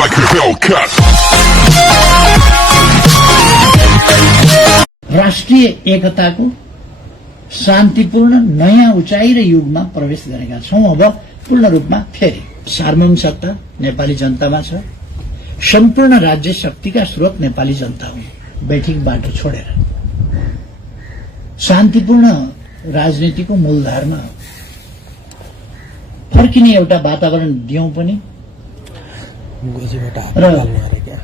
like a Hellcat. राष्ट्रिय एकताको शान्तिपूर्ण नयाँ उचाइ र युगमा प्रवेश गरेका छौं। अब पूर्ण रूपमा फेरि सार्वभौम सत्ता नेपाली जनतामा छ। सम्पूर्ण राज्य शक्तिका स्रोत नेपाली जनता हुन्। बैठक बाटो छोडेर शान्तिपूर्ण राजनीतिको मूलधारमा फर्किने एउटा वातावरण दियौं पनि र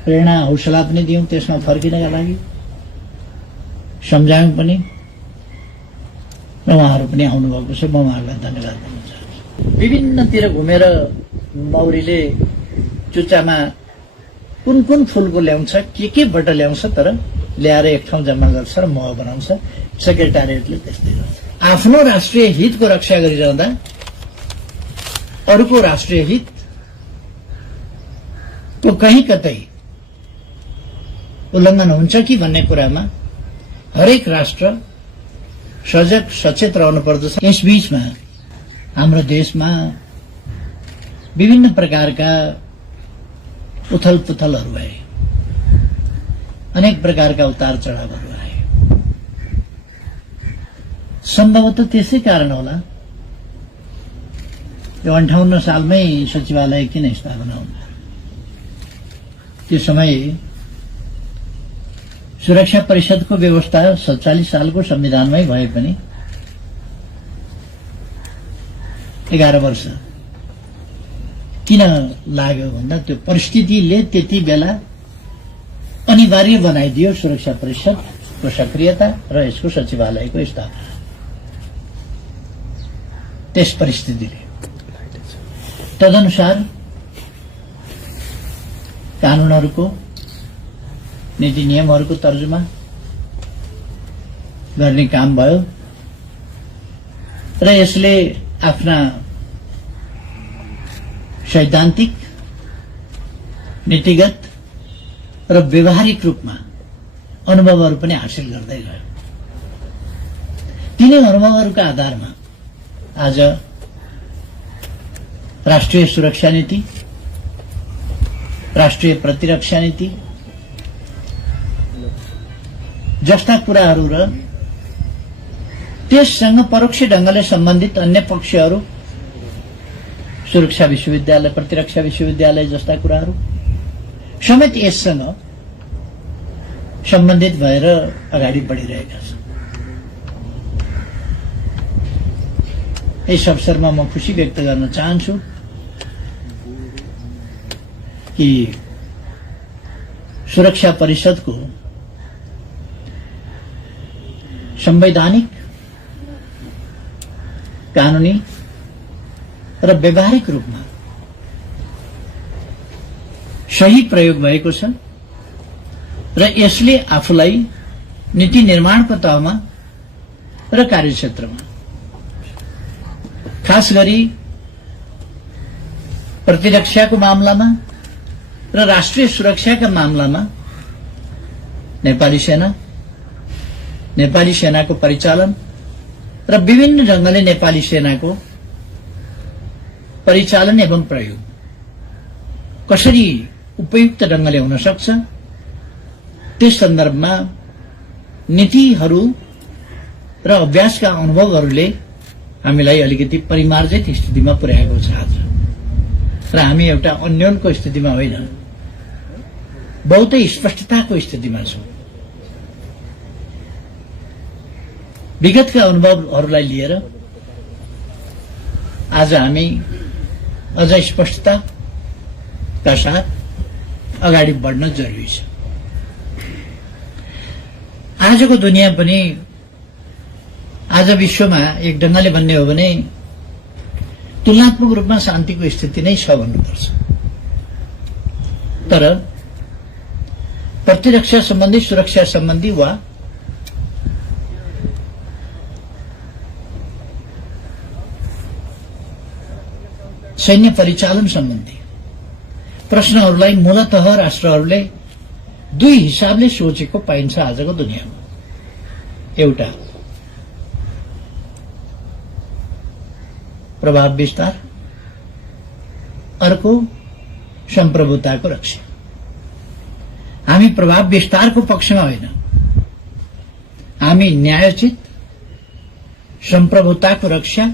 प्रेरणा हौसला पनि दियौं त्यसमा फर्किनका लागि सम्झायौं पनि र उहाँहरू पनि आउनुभएको छ। म उहाँहरूलाई धन्यवाद दिन चाहन्छु। विभिन्नतिर घुमेर मौरीले चुच्चामा कुन कुन फूलको ल्याउँछ केबाट ल्याउँछ तर ल्याएर एक ठाउँ जम्मा गर्छ र मह बनाउँछ। सेक्रेटारिएटले त्यस्तै गर्छ। आफ्नो राष्ट्रिय हितको रक्षा गरिरहँदा अरूको राष्ट्रिय हितको कहीँ कतै उल्लङ्घन हुन्छ कि भन्ने कुरामा हरेक राष्ट्र सजग सचेत रहनु पर्दछ। यस बीचमा हाम्रो देशमा विभिन्न प्रकारका उथल पुथलहरू भए, अनेक प्रकारका उतार चढावहरू आए। सम्भवतः त्यसै कारण होला यो 58 सालमै सचिवालय किन स्थापना हुनु। त्यो समय सुरक्षा परिषदको व्यवस्था 47 सालको संविधानमै भए पनि 11 वर्ष किन लाग्यो भन्दा त्यो परिस्थितिले त्यति बेला अनिवार्य बनाइदियो सुरक्षा परिषदको सक्रियता र यसको सचिवालयको स्थापना। त्यस परिस्थितिले तदनुसार कानूनहरूको नीति नियमहरूको तर्जुमा गर्ने काम भयो र यसले आफ्ना सैद्धान्तिक, नीतिगत र व्यवहारिक रूपमा अनुभवहरू पनि हासिल गर्दै गयो। तिनै अनुभवहरूका आधारमा आज राष्ट्रिय सुरक्षा नीति, राष्ट्रिय प्रतिरक्षा नीति जस्ता कुराहरू र त्यससँग परोक्ष ढंगले सम्बन्धित अन्य पक्षहरू, सुरक्षा विश्वविद्यालय, प्रतिरक्षा विश्वविद्यालय जस्ता कुराहरू समेत यससँग सम्बन्धित भएर अगाडि बढिरहेका छन्। यस अवसरमा म खुशी व्यक्त गर्न चाहन्छु कि सुरक्षा परिषदको संवैधानिक, कानूनी र व्यवहारिक रूपमा सही प्रयोग भएको छ र यसले आफूलाई नीति निर्माणको तहमा र कार्यक्षेत्रमा खास गरी प्रतिरक्षाको मामलामा र राष्ट्रिय सुरक्षाका मामलामा नेपाली सेनाको परिचालन र विभिन्न ढंगले नेपाली सेनाको परिचालन एवं प्रयोग कसरी उपयुक्त ढंगले हुन सक्छ त्यस सन्दर्भमा नीतिहरू र अभ्यासका अनुभवहरूले हामीलाई अलिकति परिमार्जित स्थितिमा पुर्याएको छ आज। र हामी एउटा अन्योनको स्थितिमा होइन, बहुतै स्पष्टताको स्थितिमा छौं। विगतका अनुभवहरूलाई लिएर आज हामी अझ स्पष्टताका साथ अगाडि बढ्न जरुरी छ। आजको दुनियाँ पनि आज विश्वमा एक ढंगले भन्ने हो भने तुलनात्मक रूपमा शान्तिको स्थिति नै छ भन्नुपर्छ। तर प्रतिरक्षा सम्बन्धी, सुरक्षा सम्बन्धी वा सैन्य परिचालन सम्बन्धी प्रश्नहरूलाई मूलतः राष्ट्रहरूले दुई हिसाबले सोचेको पाइन्छ आजको दुनियाँमा। एउटा प्रभाव विस्तार, अर्को सम्प्रभुताको रक्षा। हामी प्रभाव विस्तारको पक्षमा होइन, हामी न्यायोचित सम्प्रभुताको रक्षा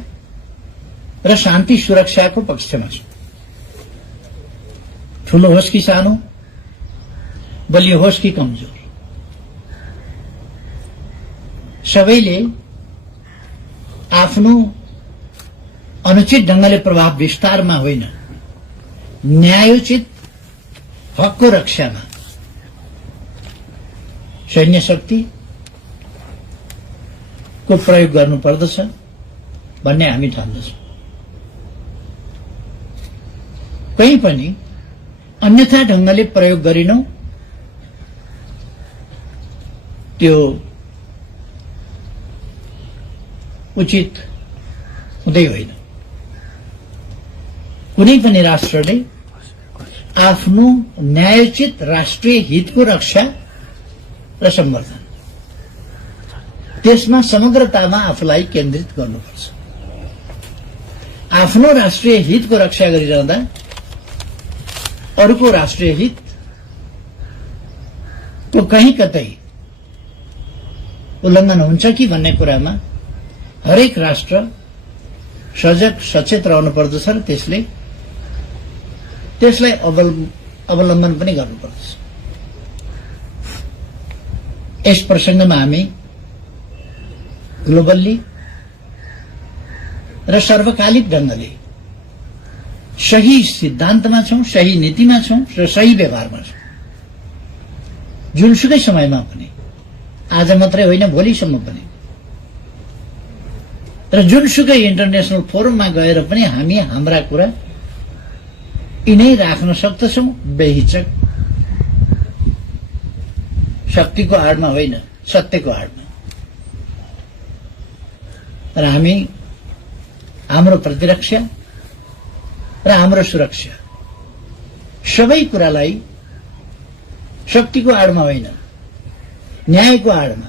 र शान्ति सुरक्षाको पक्षमा छौं। ठूलो होस् कि सानो, बलियो होस् कि कमजोर, सबैले आफ्नो अनुचित ढंगले प्रभाव विस्तारमा होइन, न्यायोचित हकको रक्षामा सैन्य शक्ति को प्रयोग गर्नुपर्दछ भन्ने हामी ठान्दछौं। कहीँ पनि अन्यथा ढंगले प्रयोग गरिनौ, त्यो उचित हुँदै होइन। कुनै पनि राष्ट्रले आफ्नो न्यायोचित राष्ट्रिय हितको रक्षा र सम्वर्धन, त्यसमा समग्रतामा आफूलाई केन्द्रित गर्नुपर्छ। आफ्नो राष्ट्रिय हितको रक्षा गरिरहँदा अरूको राष्ट्रिय हित को कहीँ कतै उल्लंघन हुन्छ कि भन्ने कुरामा हरेक राष्ट्र सजग सचेत रहनुपर्दछ र त्यसलाई अवलम्बन पनि गर्नुपर्दछ। यस प्रसंगमा हामी ग्लोबल्ली र सर्वकालिक ढंगले सही सिद्धान्तमा छौं, सही नीतिमा छौं र सही व्यवहारमा छौं। जुनसुकै समयमा पनि, आज मात्रै होइन भोलिसम्म पनि, र जुनसुकै इन्टरनेशनल फोरममा गएर पनि हामी हाम्रा कुरा यिनै राख्न सक्दछौं, बेहिचक, शक्तिको आडमा होइन, सत्यको आडमा। र हामी हाम्रो प्रतिरक्षा र हाम्रो सुरक्षा सबै कुरालाई शक्तिको आडमा होइन, न्यायको आडमा,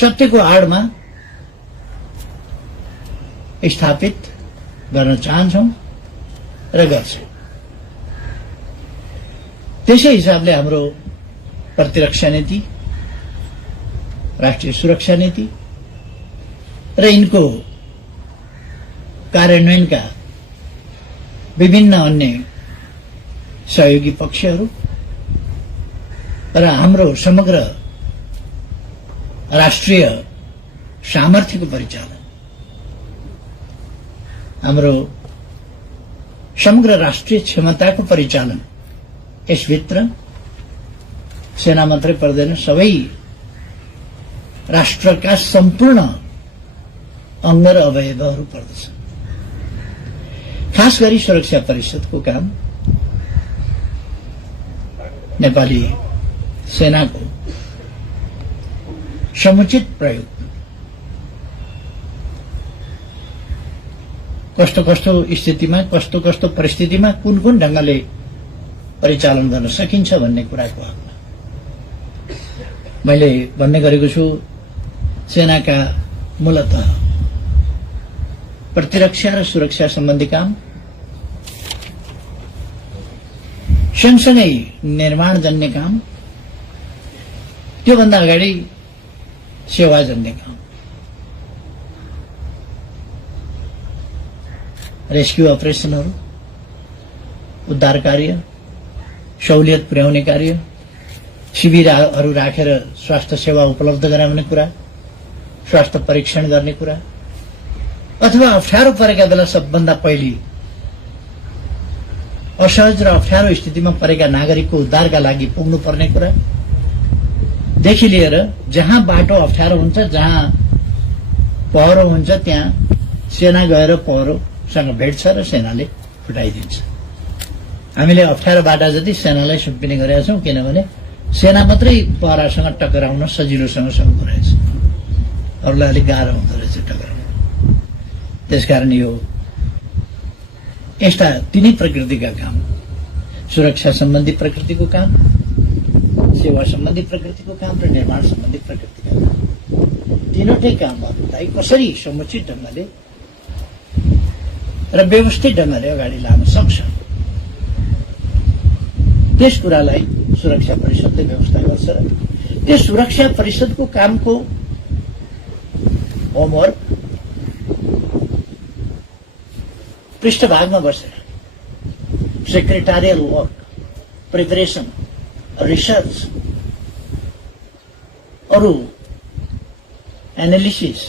सत्यको आडमा स्थापित गर्न चाहन्छौं र गर्छौं। त्यसै हिसाबले हाम्रो प्रतिरक्षा नीति, राष्ट्रिय सुरक्षा नीति र यिनको कार्यान्वयनका विभिन्न अन्य सहयोगी पक्षहरू र हाम्रो समग्र राष्ट्रिय सामर्थ्यको परिचालन, हाम्रो समग्र राष्ट्रिय क्षमताको परिचालन, यसभित्र सेना मात्रै पर्दैन, सबै राष्ट्रका सम्पूर्ण अंग र अवयवहरू पर्दछ। खास गरी सुरक्षा परिषदको काम नेपाली सेनाको समुचित प्रयोग, कस्तो कस्तो स्थितिमा, कस्तो कस्तो परिस्थितिमा कुन कुन ढंगले परिचालन गर्न सकिन्छ भन्ने कुराको हकमा मैले भन्ने गरेको छु। सेनाका मूलतः प्रतिरक्षा र सुरक्षा सम्बन्धी काम, सँगसँगै निर्माण जन्य काम, त्योभन्दा अगाडि सेवा जन्य काम, रेस्क्यू अपरेशनहरू, उद्धार कार्य, सहुलियत पुर्याउने कार्य, शिविरहरू राखेर स्वास्थ्य सेवा उपलब्ध गराउने कुरा, स्वास्थ्य परीक्षण गर्ने कुरा, अथवा अप्ठ्यारो परेका बेला सबभन्दा पहिले असहज र अप्ठ्यारो स्थितिमा परेका नागरिकको उद्धारका लागि पुग्नु पर्ने कुरा देखि लिएर जहाँ बाटो अप्ठ्यारो हुन्छ, जहाँ पहरो हुन्छ, त्यहाँ सेना गएर पहरोसँग भेट्छ र सेनाले फुटाइदिन्छ। हामीले अप्ठ्यारो बाटा जति सेनालाई सुम्पिने गरेका छौं, किनभने सेना मात्रै पहरासँग टकराउन सजिलोसँग सक्दो रहेछ, अरूलाई अलिक गाह्रो हुँदो रहेछ टकराउन। त्यसकारण यो यस्ता तीनै प्रकृतिका काम, सुरक्षा सम्बन्धी प्रकृतिको काम, सेवा सम्बन्धी प्रकृतिको काम र निर्माण सम्बन्धी प्रकृतिका काम, तीनवटै कामहरूलाई कसरी समुचित ढंगले र व्यवस्थित ढंगले अगाडि लान सक्छ त्यस कुरालाई सुरक्षा परिषदले व्यवस्था गर्छ र त्यस सुरक्षा परिषदको कामको होमवर्क पृष्ठभागमा बसेर सेक्रेटारियल वर्क, प्रिपरेसन, रिसर्च, अरू एनालिसिस,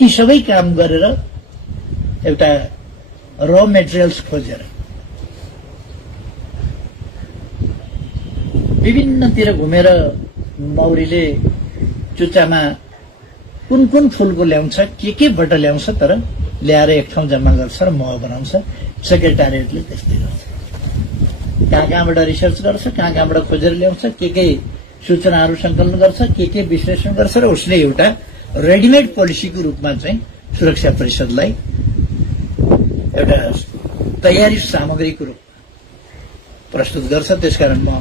यी सबै काम गरेर एउटा र मेटेरियल्स खोजेर विभिन्नतिर घुमेर मौरीले चुच्चामा कुन कुन फूलको ल्याउँछ, केबाट ल्याउँछ, तर ल्याएर एक ठाउँ जम्मा गर्छ र मह बनाउँछ। सेक्रेटारिएटले त्यस्तै गर्छ। कहाँबाट रिसर्च गर्छ, कहाँबाट खोजेर ल्याउँछ, के सूचनाहरू संकलन गर्छ, के विश्लेषण गर्छ र उसले एउटा रेडिमेड पोलिसीको रूपमा चाहिँ सुरक्षा परिषदलाई एउटा तयारी सामग्रीको रूपमा प्रस्तुत गर्छ। त्यसकारण म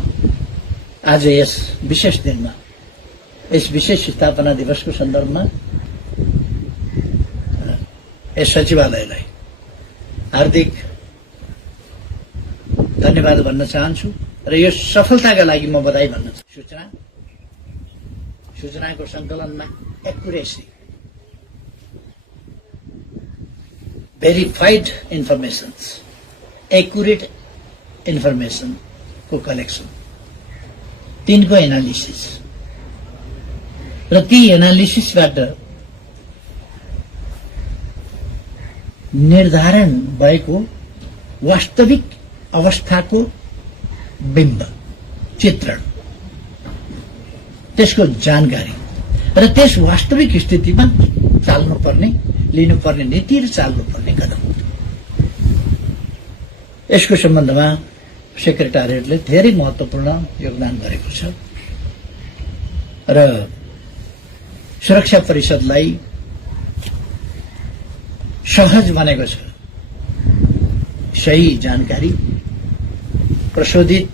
आज यस विशेष दिनमा, यस विशेष स्थापना दिवसको सन्दर्भमा यस सचिवालयलाई हार्दिक धन्यवाद भन्न चाहन्छु र यो सफलताका लागि म बधाई भन्न चाहन्छु। सूचनाको संकलनमा एक्युरेसी, भेरिफाइड इन्फर्मेशन्स, एक्युरेट इन्फर्मेशन को कलेक्सन, तिनको एनालिसिस र ती एनालिसिसबाट निर्धारण भएको वास्तविक अवस्थाको बिम्ब, चित्रण, त्यसको जानकारी र त्यस वास्तविक स्थितिमा चाल्नुपर्ने, लिनुपर्ने नीति र चाल्नुपर्ने कदम, यसको सम्बन्धमा सेक्रेटारिएटले धेरै महत्त्वपूर्ण योगदान गरेको छ र सुरक्षा परिषदलाई सहज बनेको छ सही जानकारी, प्रशोधित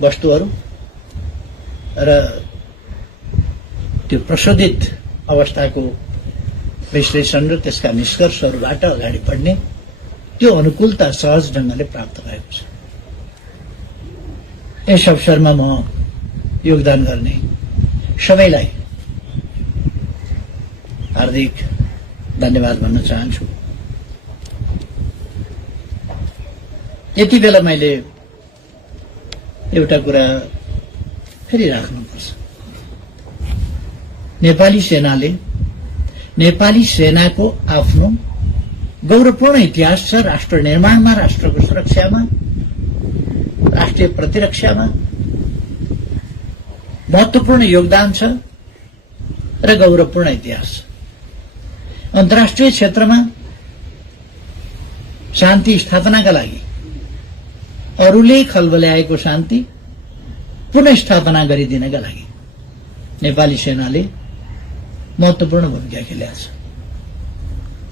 वस्तुहरू र त्यो प्रशोधित अवस्थाको विश्लेषण र त्यसका निष्कर्षहरूबाट अगाडि बढ्ने त्यो अनुकूलता सहज ढंगले प्राप्त भएको छ। यस अवसरमा म योगदान गर्ने सबैलाई हार्दिक धन्यवाद भन्न चाहन्छु। यति बेला मैले एउटा कुरा फेरि राख्नुपर्छ। नेपाली सेनाको आफ्नो गौरवपूर्ण इतिहास छ। राष्ट्र निर्माणमा, राष्ट्रको सुरक्षामा, राष्ट्रिय प्रतिरक्षामा महत्वपूर्ण योगदान छ र गौरवपूर्ण इतिहास छ। अन्तर्राष्ट्रिय क्षेत्रमा शान्ति स्थापनाका लागि, अरूले खलबल्याएको शान्ति पुनर्स्थापना गरिदिनका लागि नेपाली सेनाले महत्वपूर्ण भूमिका खेलेको छ।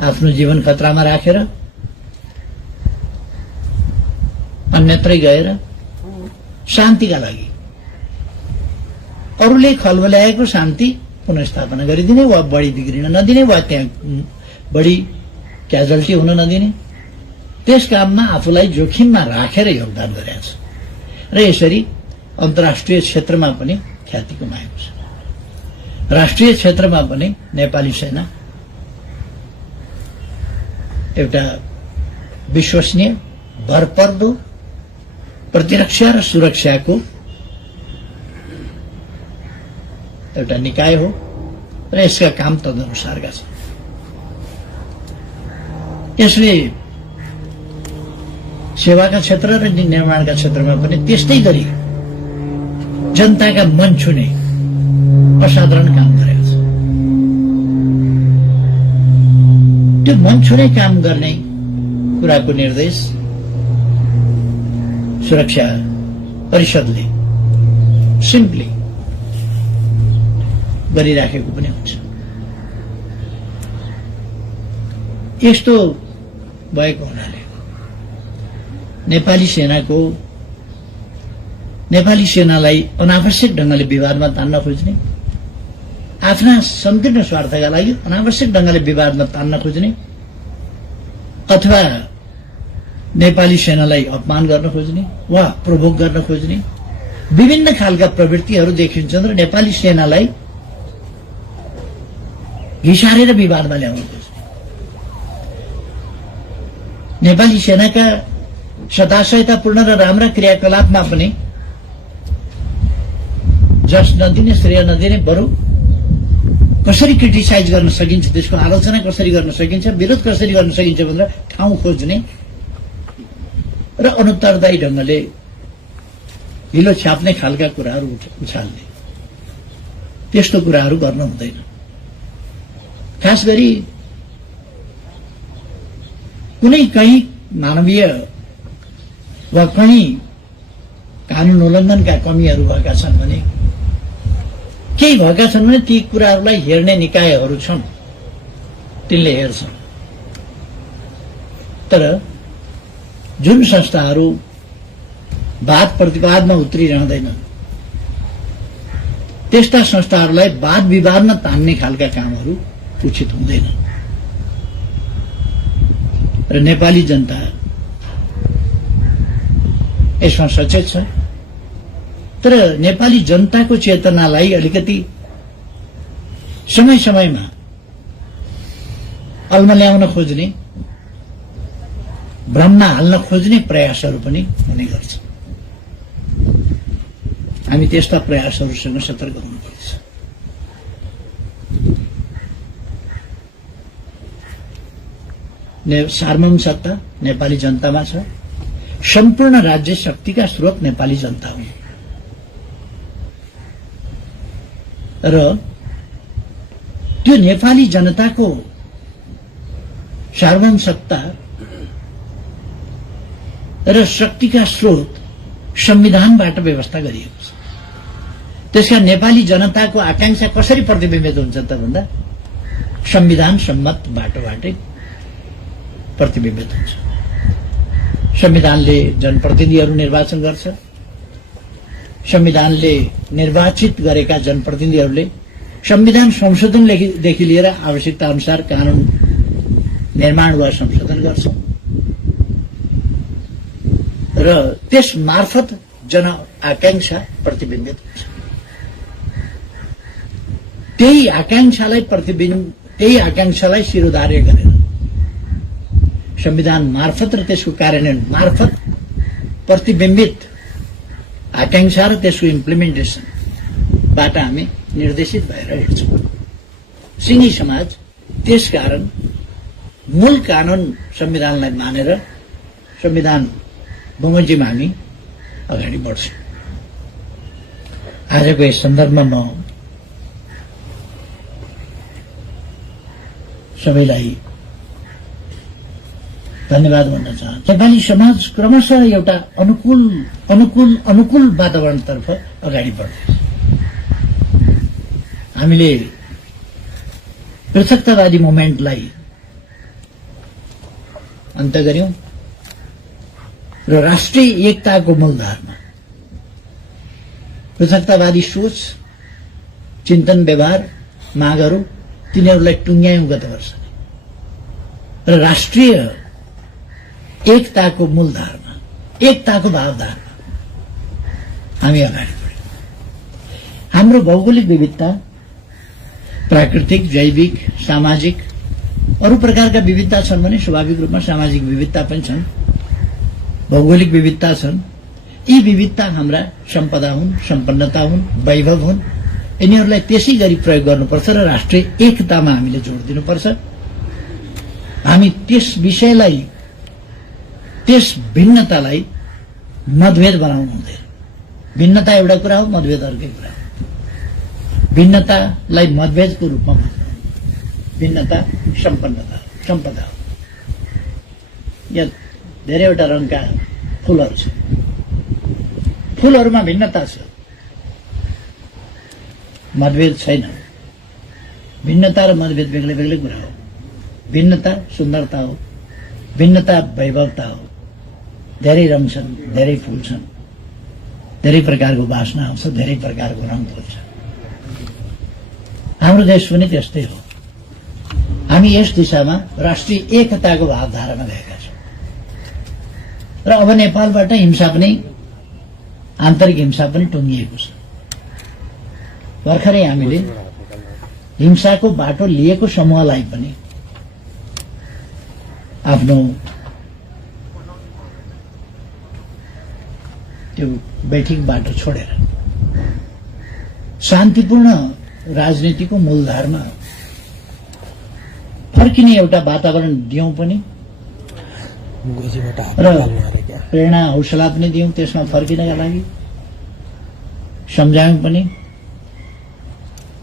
आफ्नो जीवन खतरामा राखेर अन्यत्रै गएर शान्तिका लागि, अरूले खलबल्याएको शान्ति पुनर्स्थापना गरिदिने वा बढी बिग्रिन नदिने वा त्यहाँ बढी क्याजुअल्टी हुन नदिने, त्यस काममा आफूलाई जोखिममा राखेर योगदान गरेको छ र यसरी अन्तर्राष्ट्रिय क्षेत्रमा पनि ख्याति कमाएको छ। राष्ट्रिय क्षेत्रमा पनि नेपाली सेना एउटा विश्वसनीय, भरपर्दो प्रतिरक्षा र सुरक्षाको एउटा निकाय हो र यसका काम तदनुसारका छन्। यसले सेवाका क्षेत्र र निर्माणका क्षेत्रमा पनि त्यस्तै गरी जनताका मन छुने असाधारण काम गरेको छ। त्यो मन छुने काम गर्ने कुराको निर्देश सुरक्षा परिषदले सिम्पली गरिराखेको पनि हुन्छ। यस्तो भएको हुनाले नेपाली सेनालाई अनावश्यक ढंगले विवादमा तान्न खोज्ने, आफ्ना संकीर्ण स्वार्थका लागि अनावश्यक ढंगले विवादमा तान्न खोज्ने अथवा नेपाली सेनालाई अपमान गर्न खोज्ने वा प्रोभोक गर्न खोज्ने विभिन्न खालका प्रवृत्तिहरू देखिन्छन् र नेपाली सेनालाई घिसारेर विवादमा ल्याउन खोज्ने नेपाली सेनाका सदाशयतापूर्ण र राम्रा क्रियाकलापमा पनि जस नदिने श्रेय नदिने बरु कसरी क्रिटिसाइज गर्न सकिन्छ त्यसको आलोचना कसरी गर्न सकिन्छ विरोध कसरी गर्न सकिन्छ भनेर ठाउँ खोज्ने र अनुत्तरदायी ढंगले हिलो छ्याप्ने खालका कुराहरू उछाल्ने त्यस्तो कुराहरू गर्न हुँदैन। खास गरी कुनै कहीँ मानवीय वा कहीँ कानून उल्लङ्घनका कमीहरू भएका छन् भने केही भएका छन् भने ती कुराहरूलाई हेर्ने निकायहरू छन् तिनले हेर्छन्। तर जुन संस्थाहरू वाद प्रतिवादमा उत्रिरहँदैनन् त्यस्ता संस्थाहरूलाई वाद विवादमा तान्ने खालका कामहरू उचित हुँदैन र नेपाली जनता यसमा सचेत छ। तर नेपाली जनताको चेतनालाई अलिकति समय समयमा अल्मल्याउन खोज्ने भ्रममा हाल्न खोज्ने प्रयासहरू पनि हुने गर्छ। हामी त्यस्ता प्रयासहरूसँग सतर्क हुनुपर्छ। सार्वभौम सत्ता नेपाली जनतामा छ। सम्पूर्ण राज्य शक्तिका स्रोत नेपाली जनता हुन् र त्यो नेपाली जनताको सार्वभौम सत्ता र शक्तिका स्रोत संविधानबाट व्यवस्था गरिएको छ। त्यसका नेपाली जनताको आकांक्षा कसरी प्रतिबिम्बित हुन्छ त भन्दा संविधान सम्मत बाटोबाटै प्रतिबिम्बित हुन्छ। संविधानले जनप्रतिनिधिहरू निर्वाचन गर्छ। संविधानले निर्वाचित गरेका जनप्रतिनिधिहरूले संविधान संशोधनदेखि लिएर आवश्यकता अनुसार कानून निर्माण वा संशोधन गर्छ र त्यस मार्फत जन आकांक्षा प्रतिबिम्बित हुन्छ। त्यही आकांक्षालाई शिरोधार्य गरेर संविधान मार्फत र त्यसको कार्यान्वयन मार्फत प्रतिबिम्बित आकांक्षा र त्यसको इम्प्लिमेन्टेसनबाट हामी निर्देशित भएर हिँड्छौँ। सिंही समाज त्यसकारण मूल कानून संविधानलाई मानेर संविधान बमोजिम हामी अगाडि बढ्छौँ। आजको यस सन्दर्भमा म सबैलाई धन्यवाद भन्न चाहन्छु। नेपाली समाज क्रमशः एउटा अनुकूल वातावरणतर्फ अगाडि बढ्दैछ। हामीले पृथकतावादी मोमेन्टलाई अन्त गर्यौं र राष्ट्रिय एकताको मूलधारमा पृथकतावादी सोच, चिन्तन, व्यवहार, मागहरू तिनीहरूलाई टुङ्ग्यायौं गत वर्ष र राष्ट्रिय एकताको मूलधारमा, एकताको भावधारमा हामी अगाडि बढ्यौं। हाम्रो भौगोलिक विविधता, प्राकृतिक, जैविक, सामाजिक अरू प्रकारका विविधता छन् भने स्वाभाविक रूपमा सामाजिक विविधता पनि छन्, भौगोलिक विविधता छन्। यी विविधता हाम्रा सम्पदा हुन्, सम्पन्नता हुन्, वैभव हुन्। यिनीहरूलाई त्यसै गरी प्रयोग गर्नुपर्छ र राष्ट्रिय एकतामा हामीले जोड दिनुपर्छ। हामी त्यस विषयलाई, त्यस भिन्नतालाई मतभेद बनाउनु हुँदैन। भिन्नता एउटा कुरा हो, मतभेद अर्कै कुरा हो। भिन्नतालाई मतभेदको रूपमा मान्नु, भिन्नता सम्पदा हो। यहाँ धेरैवटा रङका फूलहरू छन्, फूलहरूमा भिन्नता छ, मतभेद छैन। भिन्नता र मतभेद बेग्लै बेग्लै कुरा हो। भिन्नता सुन्दरता हो, भिन्नता वैभवता हो। धेरै रङ छन्, धेरै फूल छन्, धेरै प्रकारको वासना आउँछ, धेरै प्रकारको रङ फुल्छ। हाम्रो देश पनि त्यस्तै हो। हामी यस दिशामा राष्ट्रिय एकताको भावधारामा गएका छौँ। र अब नेपालबाट हिंसा पनि आन्तरिक हिंसा पनि टुङ्गिएको छ। भर्खरै हामीले हिंसाको बाटो लिएको समूहलाई पनि आफ्नो त्यो बैठकबाट छोडेर शान्तिपूर्ण राजनीतिको मूलधारमा फर्किने एउटा वातावरण दियौं पनि र प्रेरणा हौसला पनि दियौं त्यसमा फर्किनका लागि, सम्झायौं पनि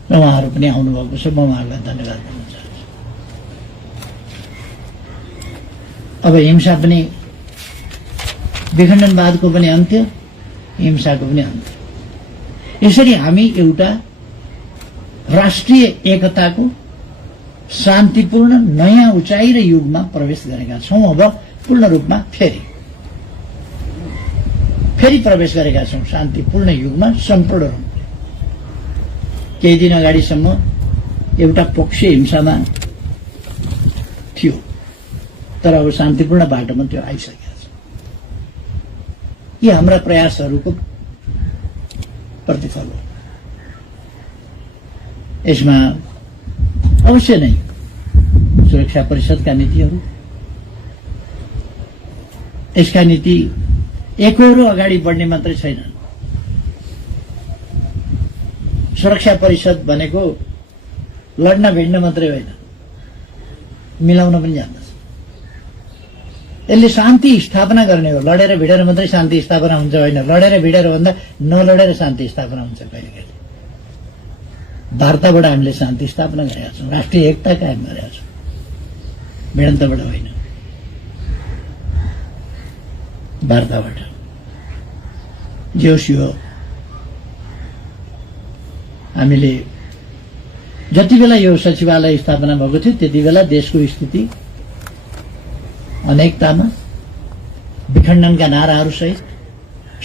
र उहाँहरू पनि आउनुभएको छ। म उहाँहरूलाई धन्यवाद दिन चाहन्छु। अब हिंसा पनि, विखण्डनवादको पनि अन्त्य, हिंसाको पनि अन्त्य। यसरी हामी एउटा राष्ट्रिय एकताको शान्तिपूर्ण नयाँ उचाइ र युगमा प्रवेश गरेका छौं। अब पूर्ण रूपमा फेरि प्रवेश गरेका छौं शान्तिपूर्ण युगमा सम्पूर्ण रूपमा। केही दिन अगाडिसम्म एउटा पक्ष हिंसामा थियो, तर अब शान्तिपूर्ण बाटोमा त्यो आइसकेको छ। यी हाम्रा प्रयासहरूको प्रतिफल हो। यसमा अवश्य नै सुरक्षा परिषदका नीतिहरू, यसका नीति एकहोरो अगाडि बढ्ने मात्रै छैनन्। सुरक्षा परिषद भनेको लड्न भिड्न मात्रै होइन, मिलाउन पनि जान्दछ। यसले शान्ति स्थापना गर्ने हो। लडेर भिडेर मात्रै शान्ति स्थापना हुन्छ होइन, लडेर भिडेर भन्दा नलडेर शान्ति स्थापना हुन्छ। कहिले कहिले वार्ताबाट हामीले शान्ति स्थापना गरेका छौँ, राष्ट्रिय एकता कायम गरेका छौँ, भिडन्तबाट होइन, वार्ताबाट। जे होस् यो हामीले जति बेला यो सचिवालय स्थापना भएको थियो त्यति बेला देशको स्थिति अनेकतामा, विखण्डनका नाराहरूसहित,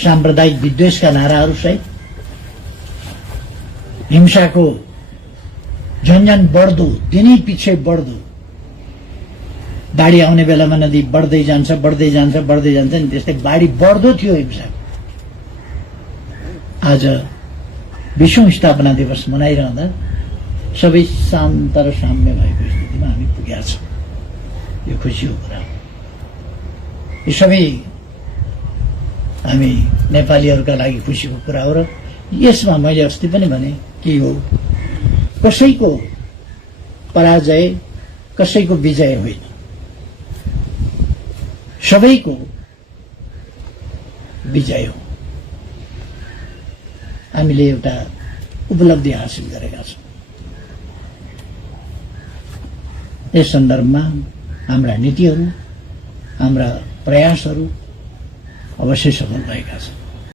साम्प्रदायिक विद्वेषका नाराहरूसहित, हिंसाको झन्झन बढ्दो, दिनै पछि बढ्दो, बाढी आउने बेलामा नदी बढ्दै जान्छ नि त्यस्तै बाढी बढ्दो थियो हिंसा। आज 20औं स्थापना दिवस मनाइरहँदा सबै शान्त र साम्य भएको स्थितिमा हामी पुगेका छौँ। यो खुसीको कुरा हो। यो सबै हामी नेपालीहरूका लागि खुसीको कुरा हो। र यसमा मैले अस्ति पनि भने कि यो कसैको पराजय, कसैको विजय होइन, सबैको विजय हो। हामीले एउटा उपलब्धि हासिल गरेका छौँ। यस सन्दर्भमा हाम्रा नीतिहरू, हाम्रा प्रयासहरू अवश्य सफल भएका छन्।